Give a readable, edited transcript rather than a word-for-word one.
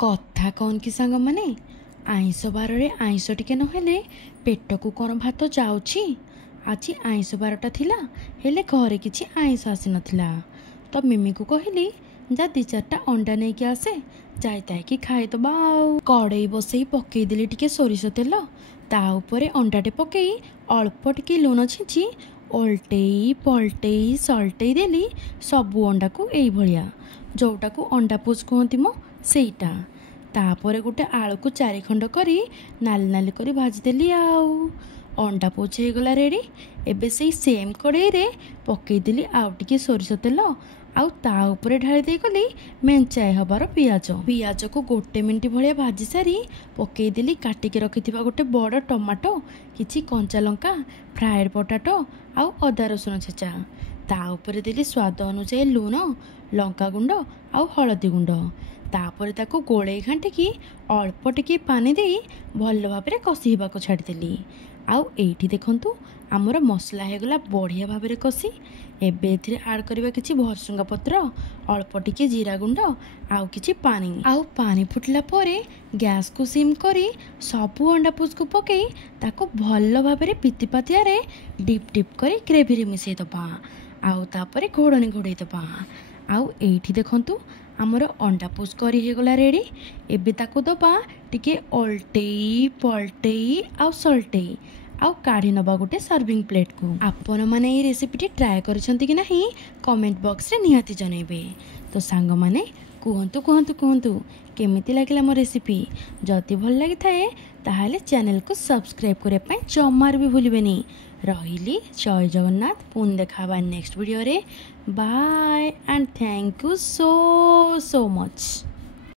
कथा कौन कि सांग माने आईंष बार आईंष टिके नहेले पेट को कौन भात जाऊँगी। आज आईंष बारटा थिला हेले घरे किछि आईंष आसी नथिला। तो मिमी को कहली जा 2-4टा अंडा नहीं कि आसे जाई ताई खाईदबा। कड़ई बसई पकईदेली टिके सोरिष तेल ता उपरे अंडाटे पकई अल्प टिके लुण छींची ओल्टेई पलटेई सल्टेई देली सबू अंडा को एई भलिया जोटा को अंडा पोच कहती मो सेईटा। तापर गोटे आलू को 4 खंड करी नाली नाली करी भाजीदेली। आउ अंडा पोच हो गला रेडी। एबे से सेम कड़ई रे पकईदेली आउ टिके सोरिष तेल आउ ता उपरे ढाली दे गली मेंचाए हबार पियाज को 1 मिनिट भलिया भाजी सारी पकईदेली काटिकी रखिथिबा गोटे बड़ टमाटो किछि कंचा लंका फ्राएड पोटाटो आउ अदा रसुण छेचा ता उपरे देली स्वाद अनुसार लूण लंका गुंड आउ हलदी गुंड। तापर ताको गोले घांटिकी अल्प टिके पानी दे भल भाव में कषि होगा छाड़देली। आउ एठी देखंतु आमर मसला होगला बढ़िया भाव में कषि। एबे एथिरे आड करबा किछि भरसुंगा पत्र अल्प टिके जीरा गुंड आउ किछि पानी। आउ पानी फुटला परे गैस को सिम करी सबू अंडा पुच को पकई ताको भल भाव में पितिपातिया रे डिप डिप करी ग्रेवी रे मिसई दबा। आउ तापरे घोड़नी घोड़ई दबा। आउ एठी देखंतु आमर अंडा पुच करी हे गला रेडी। एबे ताको दबा टिके ओल्टेई पलटेई आउ सल्टेई आउ काढ़ी नबा गोटे सर्विंग प्लेट को। आपण माने ये रेसिपी ट्राए करिसंती कि नाही कमेंट बॉक्स रे निहाती जणैबे। तो सांग माने कुहंतु कुहंतु कुहंतु केमिति लागिला मो रेसिपी। जदि भल लागि थाए ताहाले चैनल को सब्सक्राइब करे पय जमार भी भूलिबेनी। रहिली जय जगन्नाथ। पुन देखाबा नेक्स्ट वीडियो रे। Bye and thank you so much.